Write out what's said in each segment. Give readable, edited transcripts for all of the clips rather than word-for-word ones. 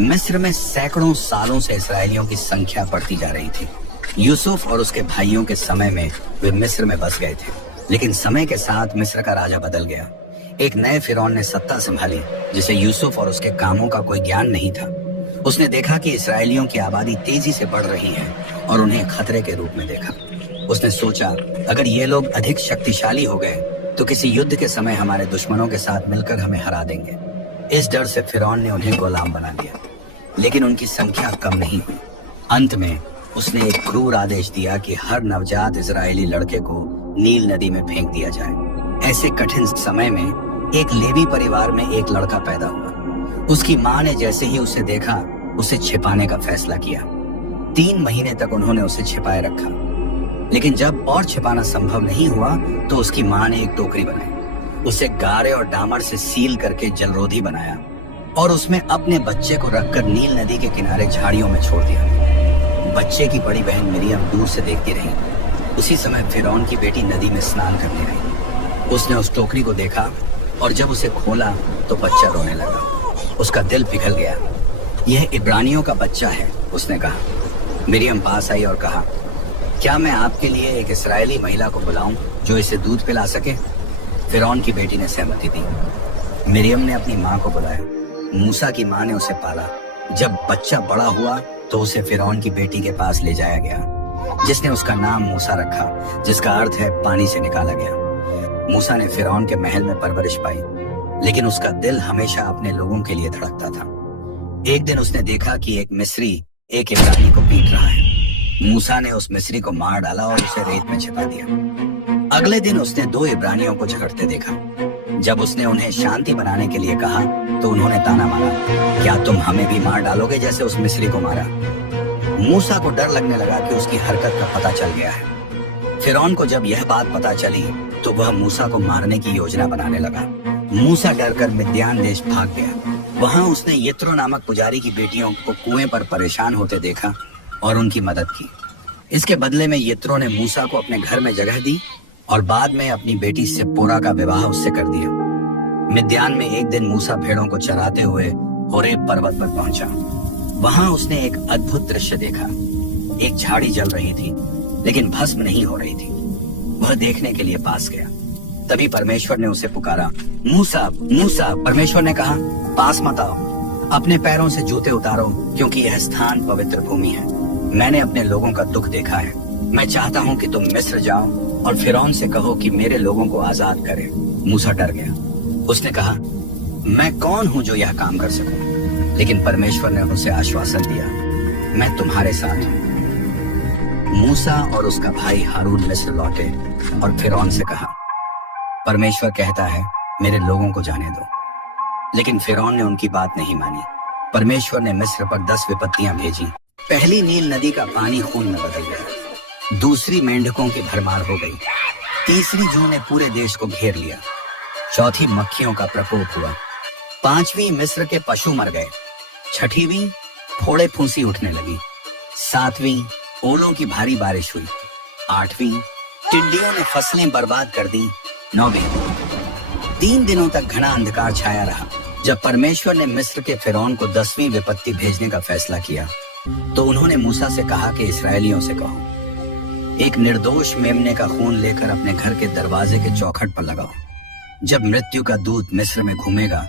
मिस्र में सैकड़ों सालों से इसराइलियों की संख्या बढ़ती जा रही थी। यूसुफ और उसके भाइयों के समय में वे मिस्र में बस गए थे, लेकिन समय के साथ मिस्र का राजा बदल गया। एक नए फिरौन ने सत्ता संभाली, जिसे यूसुफ और उसके कामों का कोई ज्ञान नहीं था। उसने देखा कि इसराइलियों की आबादी तेजी से बढ़ रही है और उन्हें खतरे के रूप में देखा। उसने सोचा, अगर ये लोग अधिक शक्तिशाली हो गए तो किसी युद्ध के समय हमारे दुश्मनों के साथ मिलकर हमें हरा देंगे। इस डर से फिरौन ने उन्हें गुलाम बना लिया, लेकिन उनकी संख्या कम नहीं हुई। अंत में उसने एक क्रूर आदेश दिया कि हर नवजात इजरायली लड़के को नील नदी में फेंक दिया जाए। ऐसे कठिन समय में एक लेवी परिवार में एक लड़का पैदा हुआ। उसकी माँ ने जैसे ही उसे देखा, उसे छिपाने का फैसला किया। 3 महीने तक उन्होंने उसे छिपाए रखा, लेकिन जब और छिपाना संभव नहीं हुआ तो उसकी माँ ने एक टोकरी बनाई, उसे गारे और डामर से सील करके जलरोधी बनाया और उसमें अपने बच्चे को रखकर नील नदी के किनारे झाड़ियों में छोड़ दिया। बच्चे की बड़ी बहन मिरियम दूर से देखती रही। उसी समय फिरौन की बेटी नदी में स्नान करने आई। उसने उस टोकरी को देखा और जब उसे खोला तो बच्चा रोने लगा। उसका दिल पिघल गया। यह इब्रानियों का बच्चा है, उसने कहा। मिरियम पास आई और कहा, क्या मैं आपके लिए एक इस्राएली महिला को बुलाऊं जो इसे दूध पिला सके? फिरौन की बेटी ने सहमति दी। मिरियम ने अपनी माँ को बुलाया। मूसा की माँ ने उसे पाला। जब बच्चा बड़ा हुआ तो उसे फिरौन की बेटी के पास ले जाया गया, जिसने उसका नाम मूसा रखा, जिसका अर्थ है पानी से निकाला गया। मूसा ने फिरौन के महल में परवरिश पाई, लेकिन उसका दिल हमेशा अपने लोगों के लिए धड़कता था। एक दिन उसने देखा कि एक मिस्री एक इब्रानी को पीट रहा है। मूसा ने उस मिस्री को मार डाला और उसे रेत में छिपा दिया। अगले दिन उसने 2 इब्रानियों को झगड़ते देखा। जब उसने उन्हें शांति बनाने के लिए कहा तो उन्होंने ताना मारा, क्या तुम हमें भी मार डालोगे जैसे उस मिस्री को मारा? मूसा को डर लगने लगा कि उसकी हरकत का पता चल गया है। फिरौन को जब यह बात पता चली तो वह मूसा को मारने की योजना बनाने लगा। मूसा डरकर मिद्यान देश भाग गया। वहां उसने यित्रो नामक पुजारी की बेटियों को कुएं पर परेशान होते देखा और उनकी मदद की। इसके बदले में यित्रो ने मूसा को अपने घर में जगह दी और बाद में अपनी बेटी सिप्पोरा का विवाह उससे कर दिया। मिद्यान में एक दिन मूसा भेड़ों को चराते हुए होरेब पर्वत पर पहुंचा। वहां उसने एक अद्भुत दृश्य देखा। एक झाड़ी जल रही थी, लेकिन भस्म नहीं हो रही थी। वह देखने के लिए पास गया। तभी परमेश्वर ने उसे पुकारा, मूसा, मूसा। परमेश्वर ने कहा, पास मत आओ, अपने पैरों से जूते उतारो, क्योंकि यह स्थान पवित्र भूमि है। मैंने अपने लोगों का दुख देखा है। मैं चाहता हूँ कि तुम मिस्र जाओ और फिरौन से कहो कि मेरे लोगों को आजाद करे। मूसा डर गया। उसने कहा, मैं कौन हूँ जो यह काम कर सकूं? लेकिन परमेश्वर ने उसे आश्वासन दिया, मैं तुम्हारे साथ हूँ। मूसा और उसका भाई हारून मिस्र लौटे और फिरौन से कहा, परमेश्वर कहता है, मेरे लोगों को जाने दो। लेकिन फिरौन ने उनकी बात नहीं मानी। परमेश्वर ने मिस्र पर 10 विपत्तियां भेजी। पहली, नील नदी का पानी खून में बदल गया। दूसरी, मेंढकों की भरमार हो गई। तीसरी, जूं ने पूरे देश को घेर लिया। चौथी, मक्खियों का प्रकोप हुआ। 5वीं, मिस्र के पशु मर गए। 6वीं, फोड़े फूंसी उठने लगी। 7वीं, ओलों की भारी बारिश हुई। 8वीं, टिड्डियों ने फसलें बर्बाद कर दी। 9वीं, 3 दिनों तक घना अंधकार छाया रहा। जब परमेश्वर ने मिस्र के फिरौन को 10वीं विपत्ति भेजने का फैसला किया तो उन्होंने मूसा से कहा कि इस्राएलियों से कहो, एक निर्दोष मेमने का खून लेकर अपने घर के दरवाजे के चौखट पर लगाओ। जब मृत्यु का दूत मिस्र में घूमेगा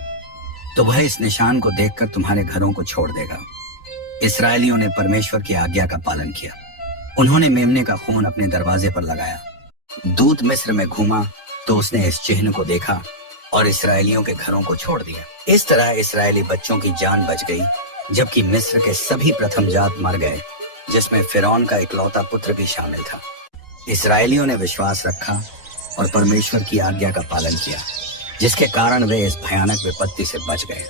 तो वह इस निशान को देखकर तुम्हारे घरों को छोड़ देगा। इस्राएलियों ने परमेश्वर की आज्ञा का पालन किया। उन्होंने मेमने का खून अपने दरवाजे पर लगाया। दूत मिस्र में घूमा तो उसने इस चिन्ह को देखा और इस्राएलियों के घरों को छोड़ दिया। इस तरह इस्राएली बच्चों की जान बच गई, जबकि मिस्र के सभी प्रथम जात मर गए, जिसमें फिरौन का इकलौता पुत्र भी शामिल था। इस्राएलियों ने विश्वास रखा और परमेश्वर की आज्ञा का पालन किया, जिसके कारण वे इस भयानक विपत्ति से बच गए।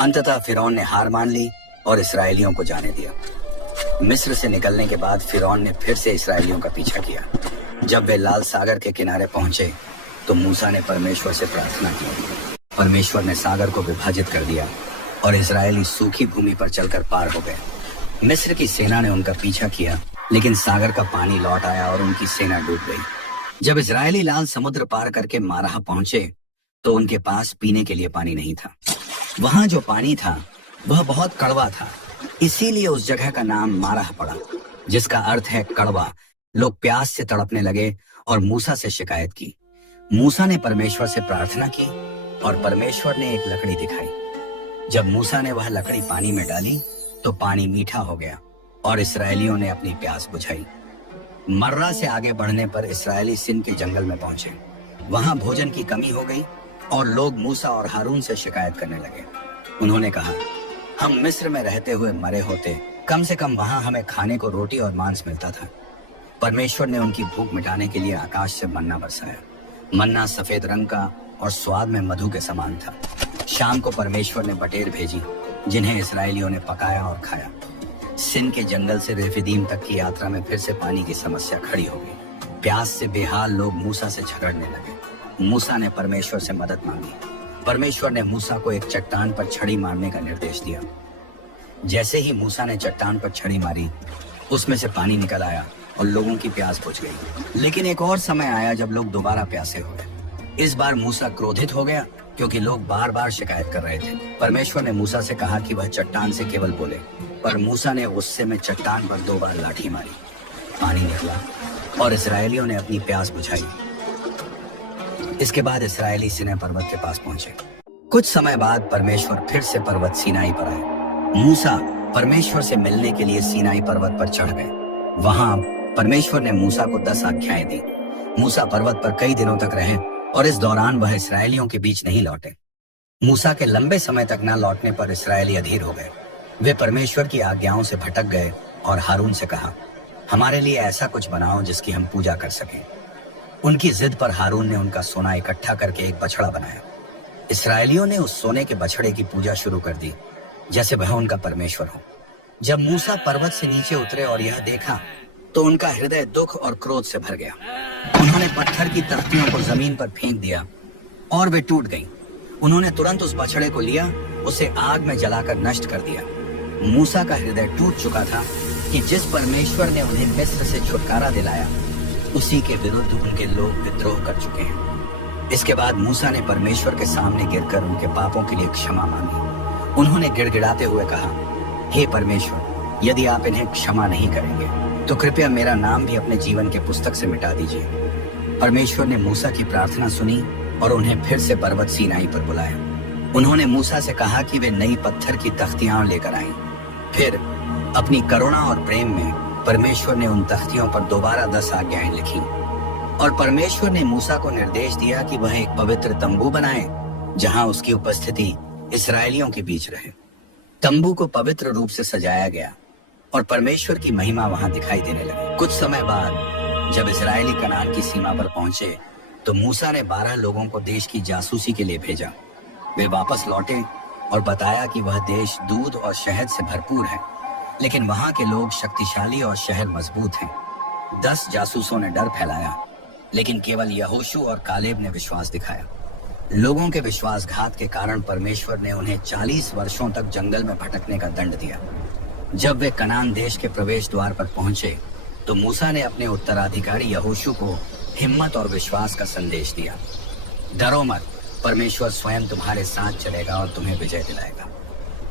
अंततः फिरौन ने हार मान ली और इस्राएलियों को जाने दिया। मिस्र से निकलने के बाद फिरौन ने फिर से इस्राएलियों का पीछा किया। जब वे लाल सागर के किनारे पहुंचे तो मूसा ने परमेश्वर से प्रार्थना की। परमेश्वर ने सागर को विभाजित कर दिया और इस्राएली सूखी भूमि पर चलकर पार हो गए। मिस्र की सेना ने उनका पीछा किया, लेकिन सागर का पानी लौट आया और उनकी सेना डूब गई। जब इस्राएली लाल समुद्र पार करके माराह पहुंचे तो उनके पास पीने के लिए पानी नहीं था। वहां जो पानी था वह बहुत कड़वा था, इसीलिए उस जगह का नाम माराह पड़ा, जिसका अर्थ है कड़वा। लोग प्यास से तड़पने लगे और मूसा से शिकायत की। मूसा ने परमेश्वर से प्रार्थना की और परमेश्वर ने एक लकड़ी दिखाई। जब मूसा ने वह लकड़ी पानी में डाली तो पानी मीठा हो गया और इसराइलियों ने अपनी प्यास बुझाई। मर्रा से आगे बढ़ने पर इसराइली सिन के जंगल में पहुंचे। वहां भोजन की कमी हो गई और लोग मूसा और हारून से शिकायत करने लगे। उन्होंने कहा, हम मिस्र में रहते हुए मरे होते, कम से कम वहां हमें खाने को रोटी और मांस मिलता था। परमेश्वर ने उनकी भूख मिटाने के लिए आकाश से मन्ना बरसाया। मन्ना सफेद रंग का और स्वाद में मधु के समान था। शाम को परमेश्वर ने बटेर भेजी, जिन्हें इसराइलियों ने पकाया और खाया। सिन के जंगल से रेफिदीम तक की यात्रा में फिर से पानी की समस्या खड़ी हो गई। प्यास से बेहाल लोग मूसा से झगड़ने लगे। मूसा ने परमेश्वर से मदद मांगी। परमेश्वर ने मूसा को एक चट्टान पर छड़ी मारने का निर्देश दिया। जैसे ही मूसा ने चट्टान पर छड़ी मारी, उसमें से पानी निकल आया और लोगों की प्यास बुझ गई। लेकिन एक और समय आया जब लोग दोबारा प्यासे हुए। इस बार मूसा क्रोधित हो गया क्योंकि लोग बार बार शिकायत कर रहे थे। परमेश्वर ने मूसा से कहा कि वह चट्टान से केवल बोले, पर मूसा ने गुस्से में चट्टान पर 2 बार लाठी मारी। पानी निकला और इसराइलियों ने अपनी प्यास बुझाई। इसके बाद इसराइली सीनै पर्वत के पास पहुंचे। कुछ समय बाद परमेश्वर फिर से पर्वत सीनाई पर आए। मूसा परमेश्वर से मिलने के लिए सीनाई पर्वत पर चढ़ गए। वहां परमेश्वर ने मूसा को 10 आज्ञाएं दी। मूसा पर्वत पर कई दिनों तक रहे और इस दौरान वह इसराइलियों के बीच नहीं लौटे। मूसा के लंबे समय तक न लौटने पर इसराइली अधीर हो गए। वे परमेश्वर की आज्ञाओं से भटक गए और हारून से कहा, हमारे लिए ऐसा कुछ बनाओ जिसकी हम पूजा कर सकें। उनकी जिद पर हारून ने उनका सोना इकट्ठा करके एक बछड़ा बनाया। इसराइलियों ने उस सोने के बछड़े की पूजा शुरू कर दी, जैसे वह उनका परमेश्वर हो। जब मूसा पर्वत से नीचे उतरे और यह देखा तो उनका हृदय दुख और क्रोध से भर गया। उन्होंने पत्थर की तख्तियों को जमीन पर फेंक दिया और वे टूट गईं। उन्होंने तुरंत उस बछड़े को लिया, उसे आग में जलाकर नष्ट कर दिया। मूसा का हृदय टूट चुका था कि जिस परमेश्वर ने उन्हें मिस्र से छुटकारा दिलाया, उसी के विरुद्ध उनके लोग विद्रोह कर चुके हैं। इसके बाद मूसा ने परमेश्वर के सामने गिरकर उनके पापों के लिए क्षमा मांगी। उन्होंने गिड़गिड़ाते हुए कहा, हे परमेश्वर, यदि आप इन्हें क्षमा नहीं करेंगे तो कृपया मेरा नाम भी अपने जीवन के पुस्तक से मिटा दीजिए। परमेश्वर ने मूसा की प्रार्थना सुनी और उन्हें फिर से पर्वत सीनाई पर बुलाया। उन्होंने मूसा से कहा कि वे नई पत्थर की तख्तियां लेकर आएं। फिर अपनी करुणा और प्रेम में परमेश्वर ने उन तख्तियों पर दोबारा 10 आज्ञाएं लिखी और परमेश्वर ने मूसा को निर्देश दिया कि वह एक पवित्र तंबू बनाए, जहां उसकी उपस्थिति इसराइलियों के बीच रहे। तंबू को पवित्र रूप से सजाया गया और परमेश्वर की महिमा वहां दिखाई देने लगी। कुछ समय बाद जब इसराइली कनान की सीमा पर पहुंचे तो मूसा ने 12 लोगों को देश की जासूसी के लिए भेजा। वे वापस लौटे और बताया कि वह देश दूध और शहद से भरपूर है, लेकिन वहां के लोग शक्तिशाली और शहर मजबूत हैं। 10 जासूसों ने डर फैलाया, लेकिन केवल यहोशू और कालेब ने विश्वास दिखाया। लोगों के विश्वासघात के कारण परमेश्वर ने उन्हें 40 वर्षों तक जंगल में भटकने का दंड दिया। जब वे कनान देश के प्रवेश द्वार पर पहुंचे तो मूसा ने अपने उत्तराधिकारी यहोशू को हिम्मत और विश्वास का संदेश दिया। डरो मत, परमेश्वर स्वयं तुम्हारे साथ चलेगा और तुम्हें विजय दिलाएगा।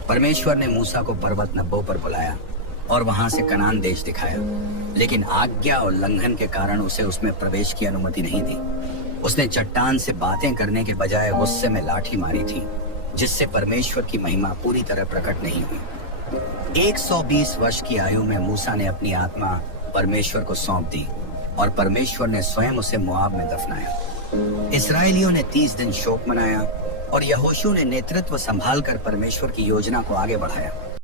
परमेश्वर ने मूसा को पर्वत नब्बो पर बुलाया और वहां से कनान देश दिखाया, लेकिन आज्ञा और उल्लंघन के कारण उसे उसमें प्रवेश की अनुमति नहीं दी। उसने चट्टान से बातें करने के बजाय गुस्से में लाठी मारी थी, जिससे परमेश्वर की महिमा पूरी तरह प्रकट नहीं हुई। 120 वर्ष की आयु में मूसा ने अपनी आत्मा परमेश्वर को सौंप दी और परमेश्वर ने स्वयं उसे मोआब में दफनाया। इसराइलियों ने 30 दिन शोक मनाया और यहोशू ने नेतृत्व संभालकर परमेश्वर की योजना को आगे बढ़ाया।